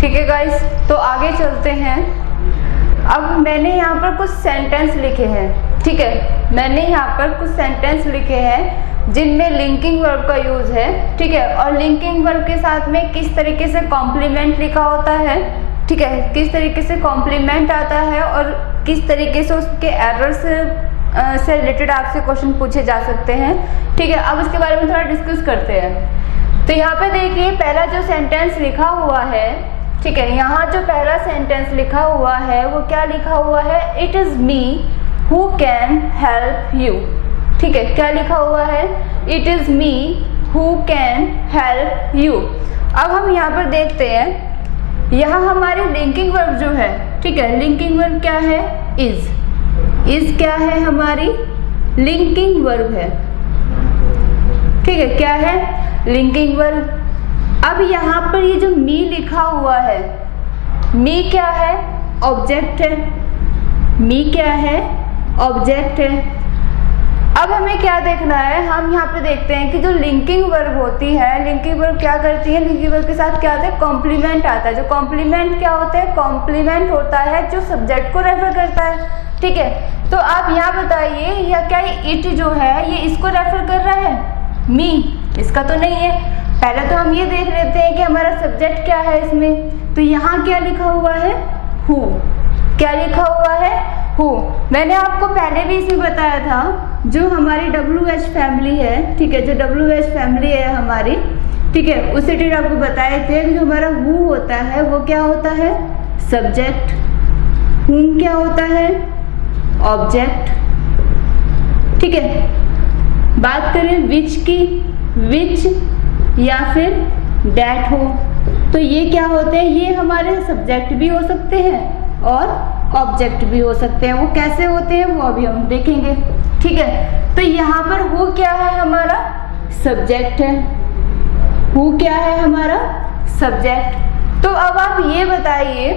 ठीक है गाइस, तो आगे चलते हैं। अब मैंने यहाँ पर कुछ सेंटेंस लिखे हैं, ठीक है, मैंने यहाँ पर कुछ सेंटेंस लिखे हैं जिनमें लिंकिंग वर्ब का यूज है, ठीक है, और लिंकिंग वर्ब के साथ में किस तरीके से कॉम्प्लीमेंट लिखा होता है, ठीक है, किस तरीके से कॉम्प्लीमेंट आता है और किस तरीके से उसके एरर्स से रिलेटेड आपसे क्वेश्चन पूछे जा सकते हैं, ठीक है। अब उसके बारे में थोड़ा डिस्कस करते हैं। तो यहाँ पे देखिए पहला जो सेंटेंस लिखा हुआ है, ठीक है, यहाँ जो पहला सेंटेंस लिखा हुआ है वो क्या लिखा हुआ है, it is me who can help you, ठीक है, क्या लिखा हुआ है, it is me who can help you. अब हम यहाँ पर देखते हैं, यहाँ हमारी लिंकिंग वर्ब जो है, ठीक है, लिंकिंग वर्ब क्या है, इज क्या है, हमारी लिंकिंग वर्ब है, ठीक है, क्या है, लिंकिंग वर्ब। अब यहाँ पर ये जो मी लिखा हुआ है, मी क्या है, ऑब्जेक्ट है, मी क्या है, ऑब्जेक्ट है। अब हमें क्या देखना है, हम यहाँ पे देखते हैं कि जो लिंकिंग वर्ब होती है, लिंकिंग वर्ब क्या करती है, लिंकिंग वर्ब के साथ क्या आता है, कॉम्प्लीमेंट आता है। जो कॉम्प्लीमेंट क्या होता है, कॉम्प्लीमेंट होता है जो सब्जेक्ट को रेफर करता है, ठीक है। तो आप यहाँ बताइए, या क्या इट जो है ये इसको रेफर कर रहा है, मी, इसका तो नहीं है। पहले तो हम ये देख लेते हैं कि हमारा सब्जेक्ट क्या है इसमें। तो यहाँ क्या लिखा हुआ है, हु, क्या लिखा हुआ है, हु। मैंने आपको पहले भी इसमें बताया था, जो हमारी WH फैमिली है, ठीक है, जो WH फैमिली है हमारी, ठीक है, उस रिलेटेड आपको बताए थे जो हमारा हु होता है वो क्या होता है, सब्जेक्ट, हुम क्या होता है, ऑब्जेक्ट, ठीक है। बात करें विच की, विच या फिर डैट हो, तो ये क्या होते हैं, ये हमारे सब्जेक्ट भी हो सकते हैं और ऑब्जेक्ट भी हो सकते हैं। वो कैसे होते हैं वो अभी हम देखेंगे, ठीक है। तो यहाँ पर हु क्या है, हमारा सब्जेक्ट है, हु क्या है, हमारा सब्जेक्ट। तो अब आप ये बताइए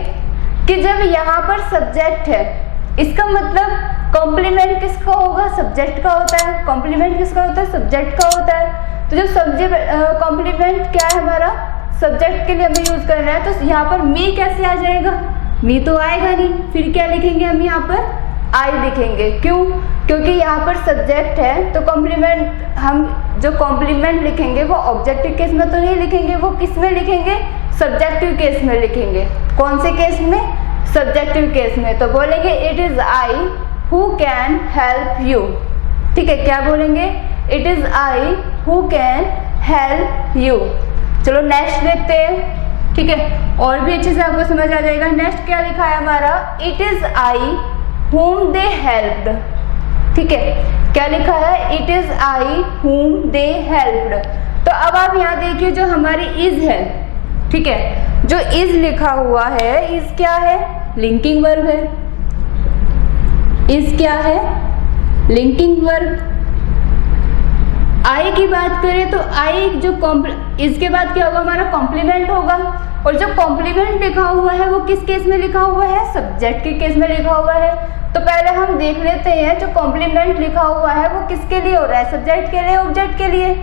कि जब यहाँ पर सब्जेक्ट है, इसका मतलब कॉम्प्लीमेंट किसका होगा, सब्जेक्ट का होता है। कॉम्प्लीमेंट किसका होता है, सब्जेक्ट का होता है। तो जो सब्जेक्ट कॉम्प्लीमेंट क्या है, हमारा सब्जेक्ट के लिए हमें यूज करना है। तो यहाँ पर मी कैसे आ जाएगा, मी तो आएगा नहीं, फिर क्या लिखेंगे हम, यहाँ पर आई लिखेंगे। क्यों, क्योंकि यहाँ पर सब्जेक्ट है, तो कॉम्प्लीमेंट, हम जो कॉम्प्लीमेंट लिखेंगे वो ऑब्जेक्टिव केस में तो नहीं लिखेंगे, वो किस में लिखेंगे, सब्जेक्टिव केस में लिखेंगे। कौन से केस में, सब्जेक्टिव केस में। तो बोलेंगे it is I who can help you, ठीक है, क्या बोलेंगे, it is I who can help you. चलो नेक्स्ट देखते हैं, ठीक है, और भी अच्छे से आपको समझ आ जाएगा। नेक्स्ट क्या लिखा है हमारा, it is I whom they helped, ठीक है, क्या लिखा है, it is I whom they helped। तो अब आप यहाँ देखिए जो हमारी इज है, ठीक है, जो इज लिखा हुआ है, इज क्या है, लिंकिंग वर्ब है। इज क्या है, लिंकिंग वर्ब। आई की बात करें तो आई जो इसके बाद क्या होगा, हमारा कॉम्प्लीमेंट होगा। और जो कॉम्प्लीमेंट लिखा हुआ है वो किस केस में लिखा हुआ है, सब्जेक्ट के केस में लिखा हुआ है। तो पहले हम देख लेते हैं जो कॉम्प्लीमेंट लिखा हुआ है वो किसके लिए हो रहा है, सब्जेक्ट के लिए, ऑब्जेक्ट के लिए,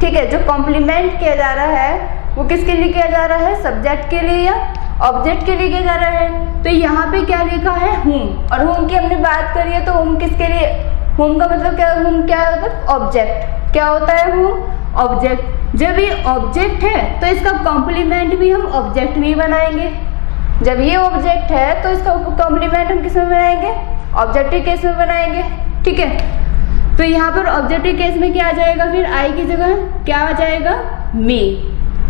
ठीक है। जो कॉम्प्लीमेंट किया जा रहा है वो किसके लिए किया जा रहा है, सब्जेक्ट के लिए या ऑब्जेक्ट के लिए किया जा रहा है। तो यहाँ पे क्या लिखा है, हुम, और हुम की हमने बात करी है तो हुम किसके लिए, हुम का मतलब क्या, हुम क्या होता है, ऑब्जेक्ट। क्या होता है हुम, ऑब्जेक्ट। जब ये ऑब्जेक्ट है तो इसका कॉम्प्लीमेंट भी हम ऑब्जेक्ट में बनाएंगे। जब ये ऑब्जेक्ट है तो इसका कॉम्प्लीमेंट हम किस में बनाएंगे, ऑब्जेक्टिव केस में बनाएंगे, ठीक है। तो यहाँ पर ऑब्जेक्टिव केस में क्या आ जाएगा, फिर आई की जगह क्या आ जाएगा, मी।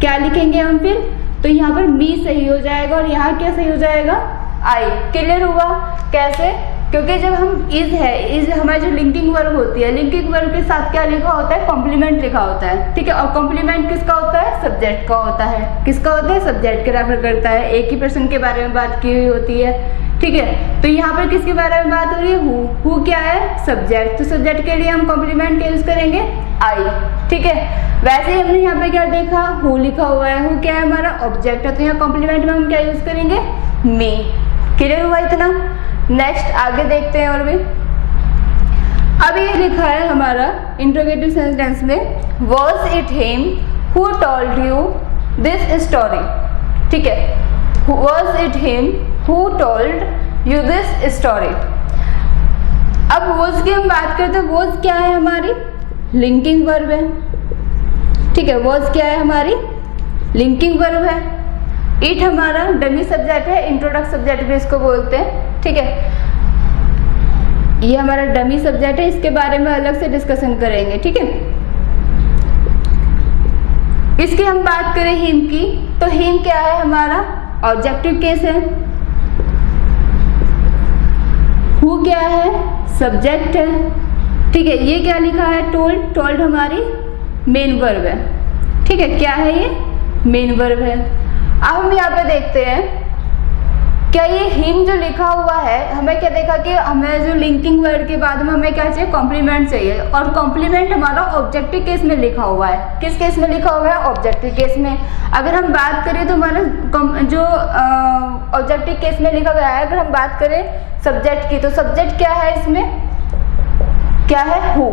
क्या लिखेंगे हम फिर, तो यहाँ पर मी सही हो जाएगा और यहाँ क्या सही हो जाएगा, आई। क्लियर हुआ कैसे, क्योंकि जब हम इज है, इज हमारी जो लिंकिंग वर्ब होती है, लिंकिंग वर्ब के साथ क्या लिखा होता है, कॉम्प्लीमेंट लिखा होता है, ठीक है। और कॉम्प्लीमेंट किसका होता है, सब्जेक्ट का होता है। किसका होता है, सब्जेक्ट के रेफर करता है, एक ही पर्सन के बारे में बात की हुई होती है, ठीक है। तो यहाँ पर किसके बारे में बात हो रही है, हु क्या है, सब्जेक्ट। तो सब्जेक्ट के लिए हम कॉम्प्लीमेंट का यूज करेंगे आई, ठीक है। वैसे ही हमने यहाँ पे क्या देखा, हु लिखा हुआ है, हु क्या है, हमारा ऑब्जेक्ट है। तो यहाँ कॉम्प्लीमेंट में हम क्या यूज करेंगे, मी। क्लियर हुआ इतना। नेक्स्ट आगे देखते हैं और भी। अब ये लिखा है हमारा इंट्रोगेटिव सेंटेंस में, was it him who told you this story, ठीक है। Was it him who told you this story? अब was की हम बात करते हैं, was क्या है हमारी लिंकिंग वर्ब है, ठीक है। was क्या है हमारी लिंकिंग वर्ब है। it हमारा डमी सब्जेक्ट है, इंट्रोडक्ट सब्जेक्ट भी इसको बोलते हैं, ठीक है। ये हमारा डमी सब्जेक्ट है, इसके बारे में अलग से डिस्कशन करेंगे, ठीक है। इसकी हम बात करें हिम की, तो हिम क्या है हमारा ऑब्जेक्टिव केस है। हु क्या है सब्जेक्ट है, ठीक है। ये क्या लिखा है टोल्ड, टोल्ड हमारी मेन वर्ब है, ठीक है। क्या है ये मेन वर्ब है। अब हम यहाँ पे देखते हैं क्या ये हिम जो लिखा हुआ है, हमें क्या देखा कि हमें जो लिंकिंग वर्ड के बाद में हमें क्या चाहिए कॉम्प्लीमेंट चाहिए, और कॉम्प्लीमेंट हमारा ऑब्जेक्टिव केस में लिखा हुआ है। किस केस में लिखा हुआ है ऑब्जेक्टिव केस में। अगर हम बात करें तो हमारा जो ऑब्जेक्टिव केस में लिखा गया है, अगर हम बात करें सब्जेक्ट की, तो सब्जेक्ट क्या है इसमें क्या है हु,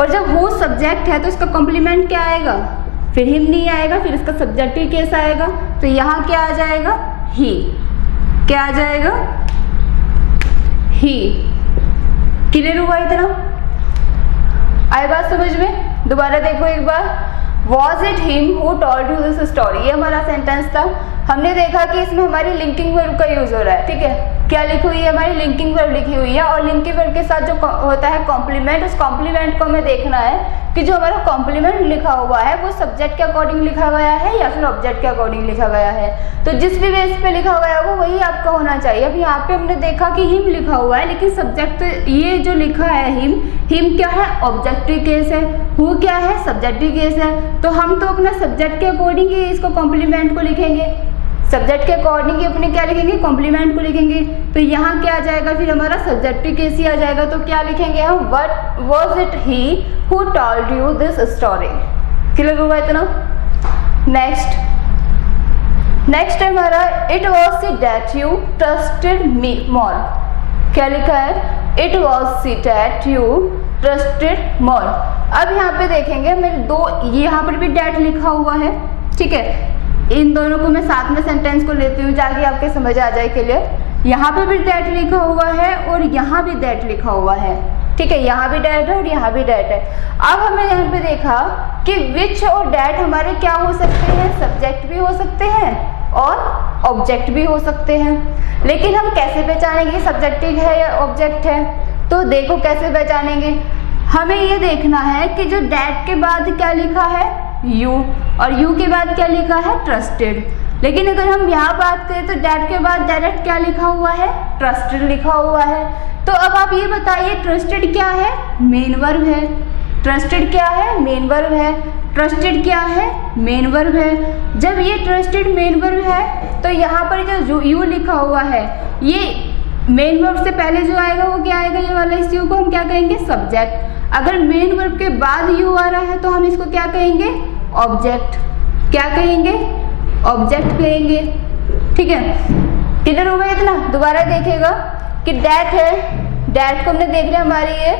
और जब हु सब्जेक्ट है तो इसका कॉम्प्लीमेंट क्या आएगा फिर हिम नहीं आएगा, फिर इसका सब्जेक्टिव केस आएगा। तो यहाँ क्या आ जाएगा ही, क्या आ जाएगा ही। क्लियर हुआ इतना, आई बात समझ में। दोबारा देखो एक बार, was it him who told you this story, ये हमारा सेंटेंस था। हमने देखा कि इसमें हमारी लिंकिंग वर्ब का यूज हो रहा है, ठीक है। क्या लिखी हुई है हमारी लिंकिंग वर्ब लिखी हुई है, और लिंकिंग वर्ब के साथ जो होता है कॉम्प्लीमेंट, उस कॉम्प्लीमेंट को हमें देखना है कि जो हमारा कॉम्प्लीमेंट लिखा हुआ है वो सब्जेक्ट के अकॉर्डिंग लिखा गया है या फिर ऑब्जेक्ट के अकॉर्डिंग लिखा गया है। तो जिस भी बेस पे लिखा गया है वो वही आपका होना चाहिए। अब यहाँ पे हमने देखा कि हिम लिखा हुआ है, लेकिन सब्जेक्ट ये जो लिखा है हिम, हिम क्या है ऑब्जेक्टिव केस है, हु क्या है सब्जेक्टिव केस है। तो हम तो अपना सब्जेक्ट के अकॉर्डिंग ही इसको कॉम्प्लीमेंट को लिखेंगे, सब्जेक्ट के अकॉर्डिंग ही अपने क्या लिखेंगे कॉम्प्लीमेंट को लिखेंगे। तो यहाँ क्या आ जाएगा फिर हमारा सब्जेक्टिव केस ही आ जाएगा। तो क्या लिखेंगे हम, what was it he who told you this story. Clear हुआ इतना। नेक्स्ट है हमारा, it was she that you trusted me more. क्या लिखा है, it was she that you trusted more. अब यहाँ पे देखेंगे मेरे दो, यहाँ पर भी डैट लिखा हुआ है, ठीक है। इन दोनों को मैं साथ में सेंटेंस को लेती हूँ ताकि आपके समझ आ जाए क्लियर। यहाँ पे भी दैट लिखा हुआ है और यहाँ भी दैट लिखा हुआ है, ठीक है। यहाँ भी दैट है और यहाँ भी दैट है। अब हमें यहाँ पे देखा कि विच और दैट हमारे क्या हो सकते हैं, सब्जेक्ट भी हो सकते हैं और ऑब्जेक्ट भी हो सकते हैं। लेकिन हम कैसे पहचानेंगे सब्जेक्टिव है या ऑब्जेक्ट है, तो देखो कैसे पहचानेंगे। हमें ये देखना है कि जो दैट के बाद क्या लिखा है यू, और यू के बाद क्या लिखा है ट्रस्टेड। लेकिन अगर हम यहाँ बात करें तो दैट के बाद डायरेक्ट क्या लिखा हुआ है ट्रस्टेड लिखा हुआ है। तो अब आप ये बताइए ट्रस्टेड क्या है, मेन वर्ब है। ट्रस्टेड क्या है, मेन वर्ब है। ट्रस्टेड क्या है, मेन वर्ब है। जब ये ट्रस्टेड मेन वर्ब है तो यहाँ पर जो यू लिखा हुआ है, ये मेन वर्ब से पहले जो आएगा वो क्या आएगा, ये वाला इस यू को हम क्या कहेंगे सब्जेक्ट। अगर मेन वर्ब के बाद यू आ रहा है तो हम इसको क्या कहेंगे ऑब्जेक्ट। क्या कहेंगे ऑब्जेक्ट कहेंगे, ठीक है। क्लियर होगा इतना। दोबारा देखेगा कि डैट है, डैट को हमने देख लिया, हमारी ये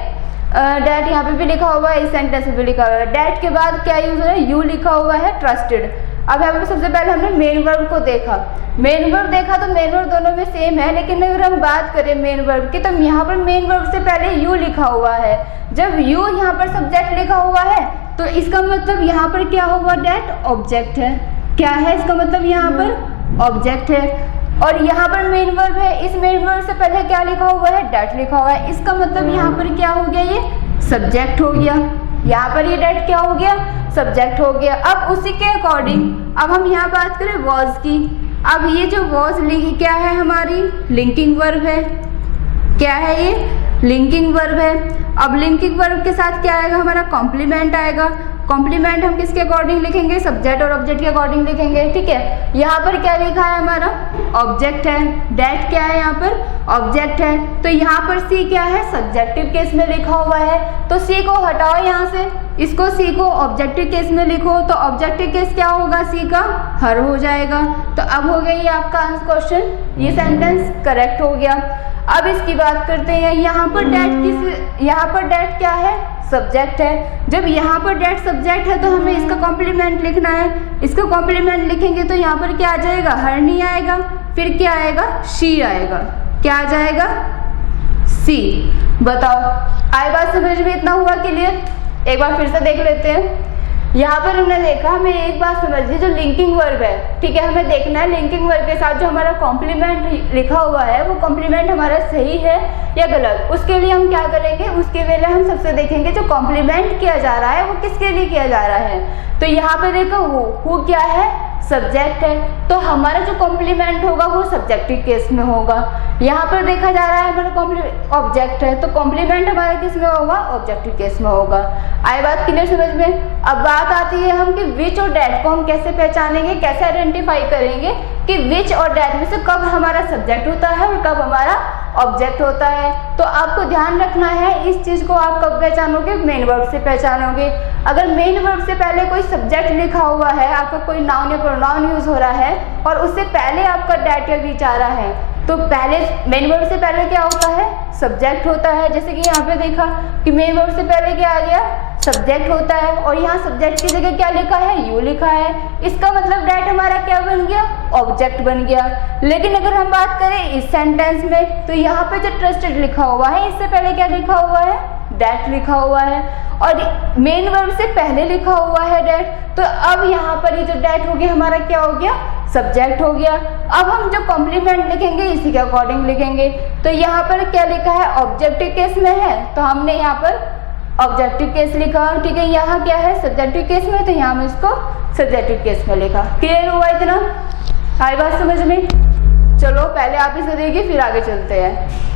डैट यहाँ पे भी लिखा हुआ है, इस सेंटेंस में भी लिखा हुआ है। डैट के बाद क्या यूज हो रहा है, यू लिखा हुआ है ट्रस्टेड। अब यहाँ पे सबसे पहले हमने मेन वर्ब को देखा, मेन वर्ब देखा तो मेन वर्ब दोनों में सेम है। लेकिन अगर हम बात करें मेन वर्ब की तो यहाँ पर मेन वर्ब से पहले यू लिखा हुआ है। जब यू यहाँ पर सब्जेक्ट लिखा हुआ है तो इसका मतलब यहाँ पर क्या हुआ, डैट ऑब्जेक्ट है। क्या है इसका मतलब, यहाँ पर ऑब्जेक्ट है। और यहाँ पर मेन वर्ब है, इस मेन वर्ब से पहले क्या लिखा हुआ है, डैट लिखा हुआ है। इसका मतलब यहाँ पर क्या हो गया, ये सब्जेक्ट हो गया। यहाँ पर ये डैट क्या हो गया, सब्जेक्ट हो गया। अब उसी के अकॉर्डिंग अब हम यहाँ बात करें वॉज की। अब ये जो वॉज क्या है, हमारी लिंकिंग वर्ब है। क्या है ये, लिंकिंग वर्ब है। अब लिंकिंग वर्ब के साथ क्या आएगा, हमारा कॉम्प्लीमेंट आएगा। कॉम्प्लीमेंट हम किसके अकॉर्डिंग लिखेंगे, सब्जेक्ट और ऑब्जेक्ट के अकॉर्डिंग लिखेंगे, ठीक है। यहाँ पर क्या लिखा है हमारा, ऑब्जेक्ट है। डैट क्या है यहाँ पर, ऑब्जेक्ट है। तो यहाँ पर सी क्या है, सब्जेक्टिव केस में लिखा हुआ है। तो सी को हटाओ यहाँ से, इसको सी को ऑब्जेक्टिव केस में लिखो। तो ऑब्जेक्टिव केस क्या होगा, सी का हर हो जाएगा। तो अब हो गया ये आपका आंसर क्वेश्चन, ये सेंटेंस करेक्ट हो गया। अब इसकी बात करते हैं, यहाँ पर डैट क्या है, सब्जेक्ट है। जब यहाँ पर डैट सब्जेक्ट है तो हमें इसका कॉम्प्लीमेंट लिखना है। इसका कॉम्प्लीमेंट लिखेंगे तो यहाँ पर क्या आ जाएगा, हर नहीं आएगा। फिर क्या आएगा, शी आएगा। क्या आ जाएगा, सी। बताओ आई बात समझ में? इतना हुआ क्लियर? एक बार फिर से देख लेते हैं। यहाँ पर हमने देखा, हमें एक बात समझिए, जो लिंकिंग वर्ब है, ठीक है, हमें देखना है लिंकिंग वर्ब के साथ जो हमारा कॉम्प्लीमेंट लिखा हुआ है वो कॉम्प्लीमेंट हमारा सही है या गलत। उसके लिए हम क्या करेंगे, उसके पहले हम सबसे देखेंगे जो कॉम्प्लीमेंट किया जा रहा है वो किसके लिए किया जा रहा है। तो यहाँ पे देखो हु क्या है, सब्जेक्ट है, तो हमारा जो कॉम्प्लीमेंट होगा वो सब्जेक्टिव केस में होगा। यहाँ पर देखा जा रहा है हमारा ऑब्जेक्ट है, तो कॉम्प्लीमेंट हमारा किस में होगा, ऑब्जेक्टिव केस में होगा। आई बात क्लियर समझ में? अब बात आती है हम कि विच और डैट को हम कैसे पहचानेंगे, कैसे आइडेंटिफाई करेंगे कि विच और डैट में से कब हमारा सब्जेक्ट होता है और कब हमारा ऑब्जेक्ट होता है। तो आपको ध्यान रखना है इस चीज को, आप कब पहचानोगे, मेन वर्ब से पहचानोगे। अगर मेन वर्ब से पहले कोई सब्जेक्ट लिखा हुआ है, आपका कोई नाउन या प्रोनाउन यूज हो रहा है और उससे पहले आपका डैट या विच आ रहा है, तो पहले मेन वर्ब से पहले क्या होता है, सब्जेक्ट होता है। जैसे कि यहाँ पे देखा कि मेन वर्ब से पहले क्या आ गया, सब्जेक्ट होता है, और यहाँ सब्जेक्ट की जगह क्या लिखा है, यू लिखा है। इसका मतलब डैट हमारा क्या बन गया, ऑब्जेक्ट बन गया। लेकिन अगर हम बात करें इस सेंटेंस में, तो यहाँ पे जो ट्रस्टेड लिखा हुआ है, इससे पहले क्या लिखा हुआ है, डैट लिखा हुआ है, और मेन वर्ब से पहले लिखा हुआ है डैट। तो अब यहाँ पर ये जो डैट हो गया हमारा क्या हो गया, सब्जेक्ट हो गया। अब हम जो कॉम्प्लीमेंट लिखेंगे इसी के अकॉर्डिंग लिखेंगे। तो यहाँ पर क्या लिखा है, ऑब्जेक्टिव केस में है, तो हमने यहाँ पर ऑब्जेक्टिव केस लिखा, ठीक है। यहाँ क्या है, सब्जेक्टिव केस में, तो यहाँ हम इसको सब्जेक्टिव केस में लिखा। क्लियर हुआ इतना? आई बात समझ में? चलो पहले आप इसे देखिए फिर आगे चलते हैं।